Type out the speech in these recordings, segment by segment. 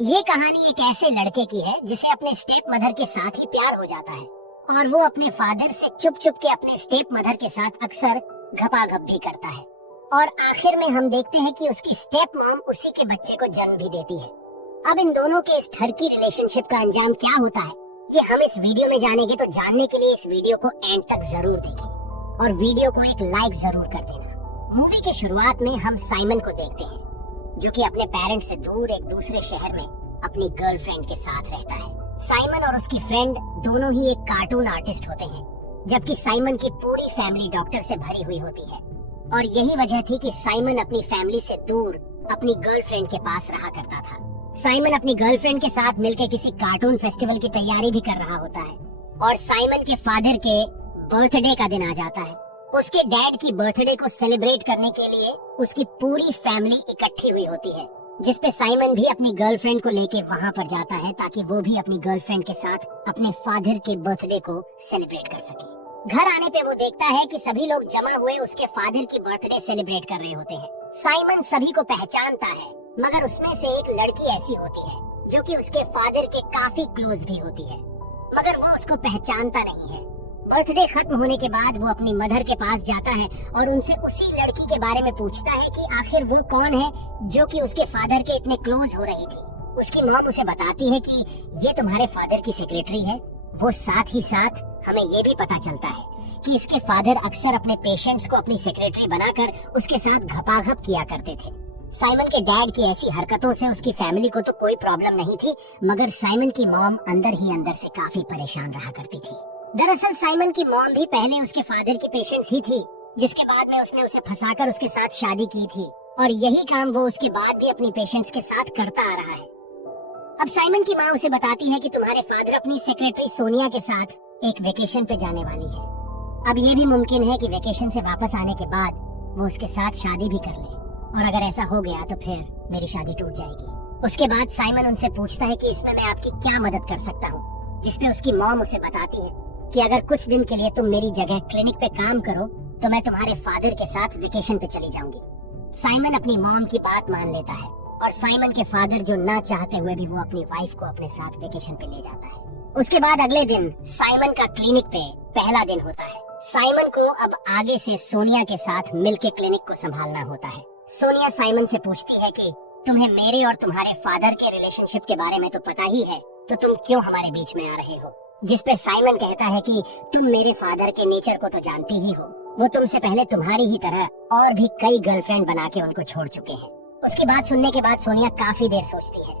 ये कहानी एक ऐसे लड़के की है जिसे अपने स्टेप मदर के साथ ही प्यार हो जाता है और वो अपने फादर से चुप चुप के अपने स्टेप मदर के साथ अक्सर घपाघप भी करता है। और आखिर में हम देखते हैं कि उसकी स्टेप मॉम उसी के बच्चे को जन्म भी देती है। अब इन दोनों के इस ठरकी रिलेशनशिप का अंजाम क्या होता है ये हम इस वीडियो में जानेंगे, तो जानने के लिए इस वीडियो को एंड तक जरूर देखें और वीडियो को एक लाइक जरूर कर देना। मूवी की शुरुआत में हम साइमन को देखते हैं जो कि अपने पेरेंट्स से दूर एक दूसरे शहर में अपनी गर्लफ्रेंड के साथ रहता है। साइमन और उसकी फ्रेंड दोनों ही एक कार्टून आर्टिस्ट होते हैं, जबकि साइमन की पूरी फैमिली डॉक्टर से भरी हुई होती है। और यही वजह थी कि साइमन अपनी फैमिली से दूर अपनी गर्लफ्रेंड के पास रहा करता था। साइमन अपनी गर्लफ्रेंड के साथ मिलकर किसी कार्टून फेस्टिवल की तैयारी भी कर रहा होता है और साइमन के फादर के बर्थडे का दिन आ जाता है। उसके डैड की बर्थडे को सेलिब्रेट करने के लिए उसकी पूरी फैमिली इकट्ठी हुई होती है, जिसपे साइमन भी अपनी गर्लफ्रेंड को लेके वहाँ पर जाता है ताकि वो भी अपनी गर्लफ्रेंड के साथ अपने फादर के बर्थडे को सेलिब्रेट कर सके। घर आने पे वो देखता है कि सभी लोग जमा हुए उसके फादर की बर्थडे सेलिब्रेट कर रहे होते हैं। साइमन सभी को पहचानता है, मगर उसमें से एक लड़की ऐसी होती है जो कि उसके फादर के काफी क्लोज भी होती है, मगर वो उसको पहचानता नहीं है। बर्थडे खत्म होने के बाद वो अपनी मदर के पास जाता है और उनसे उसी लड़की के बारे में पूछता है कि आखिर वो कौन है जो कि उसके फादर के इतने क्लोज हो रही थी। उसकी मॉम उसे बताती है कि ये तुम्हारे फादर की सेक्रेटरी है। वो साथ ही साथ हमें ये भी पता चलता है कि इसके फादर अक्सर अपने पेशेंट्स को अपनी सेक्रेटरी बनाकर उसके साथ घपाघप किया करते थे। साइमन के डैड की ऐसी हरकतों से उसकी फैमिली को तो कोई प्रॉब्लम नहीं थी, मगर साइमन की मॉम अंदर ही अंदर से काफी परेशान रहा करती थी। दरअसल साइमन की मॉम भी पहले उसके फादर की पेशेंट्स ही थी, जिसके बाद में उसने उसे फंसाकर उसके साथ शादी की थी और यही काम वो उसके बाद भी अपनी पेशेंट्स के साथ करता आ रहा है। अब साइमन की माँ उसे बताती है कि तुम्हारे फादर अपनी सेक्रेटरी सोनिया के साथ एक वेकेशन पे जाने वाली है। अब ये भी मुमकिन है कि वेकेशन से वापस आने के बाद वो उसके साथ शादी भी कर ले, और अगर ऐसा हो गया तो फिर मेरी शादी टूट जाएगी। उसके बाद साइमन उनसे पूछता है कि इसमें मैं आपकी क्या मदद कर सकता हूँ, जिसपे उसकी मॉम उसे बताती है कि अगर कुछ दिन के लिए तुम मेरी जगह क्लिनिक पे काम करो तो मैं तुम्हारे फादर के साथ वेकेशन पे चली जाऊंगी। साइमन अपनी मॉम की बात मान लेता है और साइमन के फादर जो ना चाहते हुए भी वो अपनी वाइफ को अपने साथ वेकेशन पे ले जाता है। उसके बाद अगले दिन साइमन का क्लिनिक पे पहला दिन होता है। साइमन को अब आगे से सोनिया के साथ मिलके क्लिनिक को संभालना होता है। सोनिया साइमन से पूछती है कि तुम्हें मेरे और तुम्हारे फादर के रिलेशनशिप के बारे में तो पता ही है, तो तुम क्यों हमारे बीच में आ रहे हो? जिसपे साइमन कहता है कि तुम मेरे फादर के नेचर को तो जानती ही हो, वो तुमसे पहले तुम्हारी ही तरह और भी कई गर्लफ्रेंड बना के उनको छोड़ चुके हैं। उसकी बात सुनने के बाद सोनिया काफी देर सोचती है,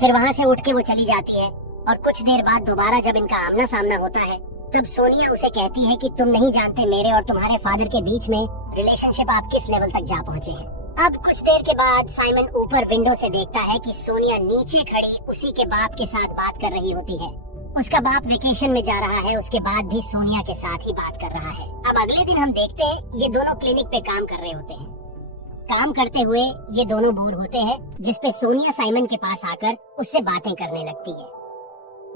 फिर वहाँ से उठ के वो चली जाती है और कुछ देर बाद दोबारा जब इनका आमना सामना होता है तब सोनिया उसे कहती है कि तुम नहीं जानते मेरे और तुम्हारे फादर के बीच में रिलेशनशिप आप किस लेवल तक जा पहुँचे हैं। अब कुछ देर के बाद साइमन ऊपर विंडो से देखता है कि सोनिया नीचे खड़ी उसी के बाप के साथ बात कर रही होती है। उसका बाप वेकेशन में जा रहा है, उसके बाद भी सोनिया के साथ ही बात कर रहा है। अब अगले दिन हम देखते हैं ये दोनों क्लिनिक पे काम कर रहे होते हैं। काम करते हुए ये दोनों बोर होते हैं, जिसपे सोनिया साइमन के पास आकर उससे बातें करने लगती है।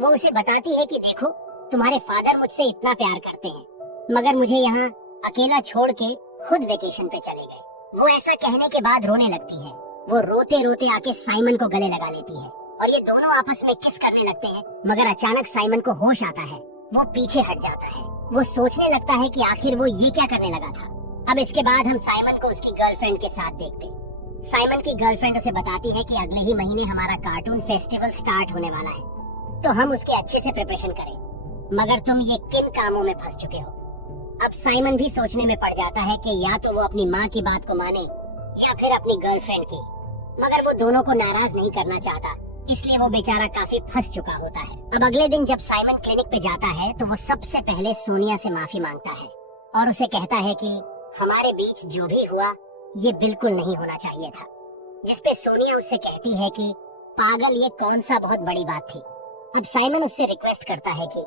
वो उसे बताती है कि देखो तुम्हारे फादर मुझसे इतना प्यार करते हैं, मगर मुझे यहाँ अकेला छोड़ के खुद वेकेशन पे चले गए। वो ऐसा कहने के बाद रोने लगती है। वो रोते रोते आके साइमन को गले लगा लेती है और ये दोनों आपस में किस करने लगते हैं, मगर अचानक साइमन को होश आता है। वो पीछे हट जाता है। वो सोचने लगता है कि आखिर वो ये क्या करने लगा था। अब इसके बाद हम साइमन को उसकी गर्लफ्रेंड के साथ देखते हैं। साइमन की गर्लफ्रेंड उसे बताती है कि अगले ही महीने हमारा कार्टून फेस्टिवल स्टार्ट होने वाला है, तो हम उसके अच्छे से प्रिपरेशन करें, मगर तुम ये किन कामों में फंस चुके हो। अब साइमन भी सोचने में पड़ जाता है कि या तो वो अपनी माँ की बात को माने या फिर अपनी गर्लफ्रेंड की, मगर वो दोनों को नाराज नहीं करना चाहता, इसलिए वो बेचारा काफी फंस चुका होता है। अब अगले दिन जब साइमन क्लिनिक पे जाता है तो वो सबसे पहले सोनिया से माफी मांगता है और उसे कहता है कि हमारे बीच जो भी हुआ ये बिल्कुल नहीं होना चाहिए था। जिसपे सोनिया उससे कहती है कि पागल, ये कौन सा बहुत बड़ी बात थी। अब साइमन उससे रिक्वेस्ट करता है कि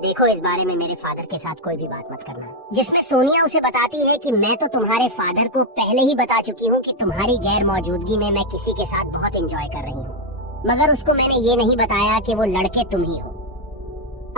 देखो इस बारे में मेरे फादर के साथ कोई भी बात मत करना। जिसमें सोनिया उसे बताती है कि मैं तो तुम्हारे फादर को पहले ही बता चुकी हूँ कि तुम्हारी गैर मौजूदगी में मैं किसी के साथ बहुत एंजॉय कर रही हूँ, मगर उसको मैंने ये नहीं बताया कि वो लड़के तुम ही हो।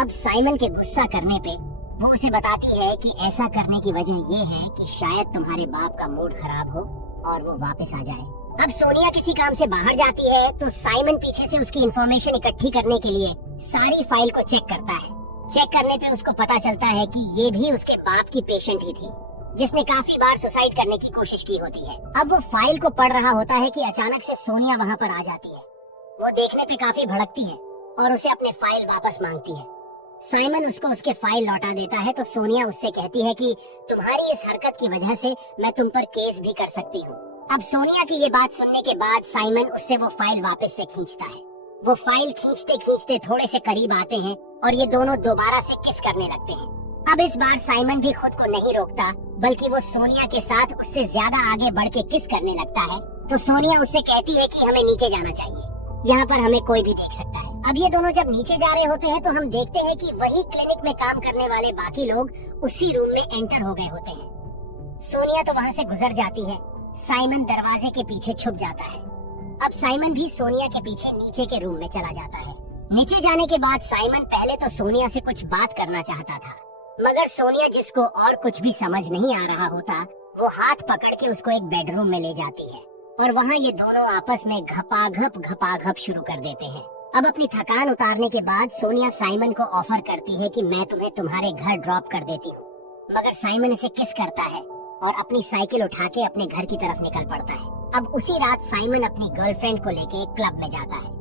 अब साइमन के गुस्सा करने पे वो उसे बताती है कि ऐसा करने की वजह ये है कि शायद तुम्हारे बाप का मूड खराब हो और वो वापस आ जाए अब सोनिया किसी काम से बाहर जाती है तो साइमन पीछे से उसकी इंफॉर्मेशन इकट्ठी करने के लिए सारी फाइल को चेक करता है। चेक करने पे उसको पता चलता है कि ये भी उसके बाप की पेशेंट ही थी, जिसने काफी बार सुसाइड करने की कोशिश की होती है। अब वो फाइल को पढ़ रहा होता है कि अचानक से सोनिया वहाँ पर आ जाती है। वो देखने पे काफी भड़कती है और उसे अपने फाइल वापस मांगती है। साइमन उसको उसके फाइल लौटा देता है तो सोनिया उससे कहती है कि तुम्हारी इस हरकत की वजह से मैं तुम पर केस भी कर सकती हूँ। अब सोनिया की ये बात सुनने के बाद साइमन उससे वो फाइल वापस से खींचता है। वो फाइल खींचते खींचते थोड़े से करीब आते हैं और ये दोनों दोबारा से किस करने लगते हैं। अब इस बार साइमन भी खुद को नहीं रोकता, बल्कि वो सोनिया के साथ उससे ज्यादा आगे बढ़ के किस करने लगता है। तो सोनिया उससे कहती है कि हमें नीचे जाना चाहिए, यहाँ पर हमें कोई भी देख सकता है। अब ये दोनों जब नीचे जा रहे होते हैं तो हम देखते हैं कि वही क्लिनिक में काम करने वाले बाकी लोग उसी रूम में एंटर हो गए होते हैं। सोनिया तो वहाँ से गुजर जाती है। साइमन दरवाजे के पीछे छुप जाता है। अब साइमन भी सोनिया के पीछे नीचे के रूम में चला जाता है। नीचे जाने के बाद साइमन पहले तो सोनिया से कुछ बात करना चाहता था, मगर सोनिया, जिसको और कुछ भी समझ नहीं आ रहा होता, वो हाथ पकड़ के उसको एक बेडरूम में ले जाती है और वहाँ ये दोनों आपस में घपाघप शुरू कर देते हैं। अब अपनी थकान उतारने के बाद सोनिया साइमन को ऑफर करती है कि मैं तुम्हें तुम्हारे घर ड्रॉप कर देती हूँ, मगर साइमन इसे किस करता है और अपनी साइकिल उठा के अपने घर की तरफ निकल पड़ता है। अब उसी रात साइमन अपनी गर्लफ्रेंड को लेके एक क्लब में जाता है।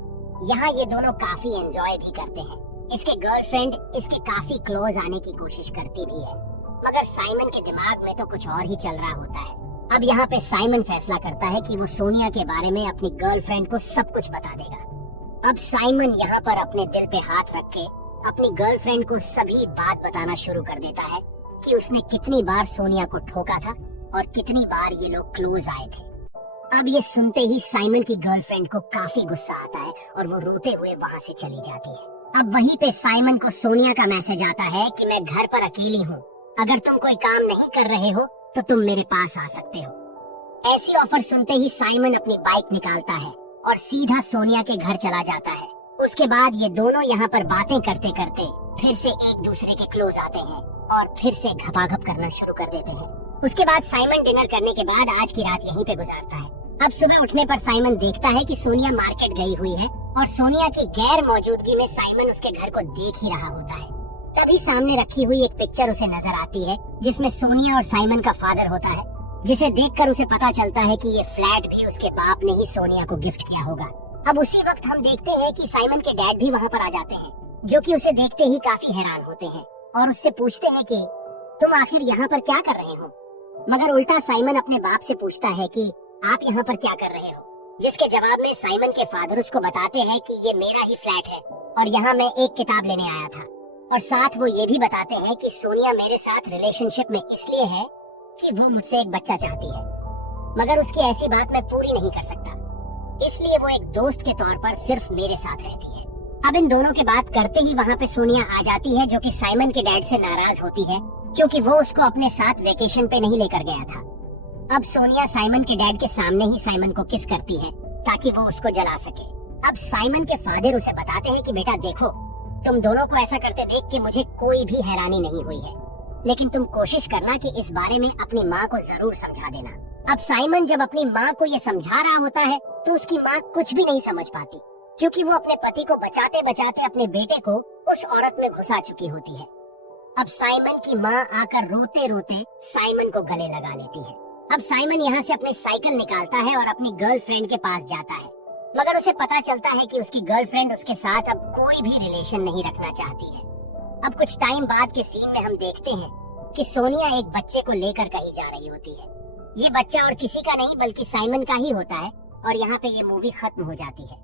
यहाँ ये दोनों काफी एंजॉय भी करते हैं। इसके गर्लफ्रेंड इसके काफी क्लोज आने की कोशिश करती भी है, मगर साइमन के दिमाग में तो कुछ और ही चल रहा होता है। अब यहाँ पे साइमन फैसला करता है कि वो सोनिया के बारे में अपनी गर्लफ्रेंड को सब कुछ बता देगा। अब साइमन यहाँ पर अपने दिल पे हाथ रख के अपनी गर्लफ्रेंड को सभी बात बताना शुरू कर देता है कि उसने कितनी बार सोनिया को ठोका था और कितनी बार ये लोग क्लोज आए थे। अब ये सुनते ही साइमन की गर्लफ्रेंड को काफी गुस्सा आता है और वो रोते हुए वहाँ से चली जाती है। अब वहीं पे साइमन को सोनिया का मैसेज आता है कि मैं घर पर अकेली हूँ, अगर तुम कोई काम नहीं कर रहे हो तो तुम मेरे पास आ सकते हो। ऐसी ऑफर सुनते ही साइमन अपनी बाइक निकालता है और सीधा सोनिया के घर चला जाता है। उसके बाद ये दोनों यहाँ पर बातें करते करते फिर से एक दूसरे के क्लोज आते हैं और फिर से घपाघप करना शुरू कर देते हैं। उसके बाद साइमन डिनर करने के बाद आज की रात यहीं पे गुजारता है। अब सुबह उठने पर साइमन देखता है कि सोनिया मार्केट गई हुई है और सोनिया की गैर मौजूदगी में साइमन उसके घर को देख ही रहा होता है। तभी सामने रखी हुई एक पिक्चर उसे नजर आती है जिसमें सोनिया और साइमन का फादर होता है, जिसे देखकर उसे पता चलता है कि ये फ्लैट भी उसके बाप ने ही सोनिया को गिफ्ट किया होगा। अब उसी वक्त हम देखते हैं कि साइमन के डैड भी वहाँ पर आ जाते हैं, जो कि उसे देखते ही काफी हैरान होते हैं और उससे पूछते हैं कि तुम आखिर यहाँ पर क्या कर रहे हो। मगर उल्टा साइमन अपने बाप से पूछता है कि आप यहाँ पर क्या कर रहे हो, जिसके जवाब में साइमन के फादर उसको बताते हैं कि ये मेरा ही फ्लैट है और यहाँ मैं एक किताब लेने आया था, और साथ वो ये भी बताते हैं कि सोनिया मेरे साथ रिलेशनशिप में इसलिए है कि वो मुझसे एक बच्चा चाहती है, मगर उसकी ऐसी बात मैं पूरी नहीं कर सकता, इसलिए वो एक दोस्त के तौर पर सिर्फ मेरे साथ रहती है। अब इन दोनों के बात करते ही वहाँ पे सोनिया आ जाती है, जो कि साइमन के डैड से नाराज होती है क्योंकि वो उसको अपने साथ वेकेशन पे नहीं लेकर गया था। अब सोनिया साइमन के डैड के सामने ही साइमन को किस करती है ताकि वो उसको जला सके। अब साइमन के फादर उसे बताते हैं कि बेटा देखो, तुम दोनों को ऐसा करते देख के मुझे कोई भी हैरानी नहीं हुई है, लेकिन तुम कोशिश करना कि इस बारे में अपनी माँ को जरूर समझा देना। अब साइमन जब अपनी माँ को ये समझा रहा होता है तो उसकी माँ कुछ भी नहीं समझ पाती, क्योंकि वो अपने पति को बचाते बचाते अपने बेटे को उस औरत में घुसा चुकी होती है। अब साइमन की माँ आकर रोते रोते साइमन को गले लगा लेती है। अब साइमन यहाँ से अपनी साइकिल निकालता है और अपनी गर्लफ्रेंड के पास जाता है, मगर उसे पता चलता है कि उसकी गर्लफ्रेंड उसके साथ अब कोई भी रिलेशन नहीं रखना चाहती है। अब कुछ टाइम बाद के सीन में हम देखते हैं कि सोनिया एक बच्चे को लेकर कहीं जा रही होती है। ये बच्चा और किसी का नहीं बल्कि साइमन का ही होता है और यहाँ पे ये मूवी खत्म हो जाती है।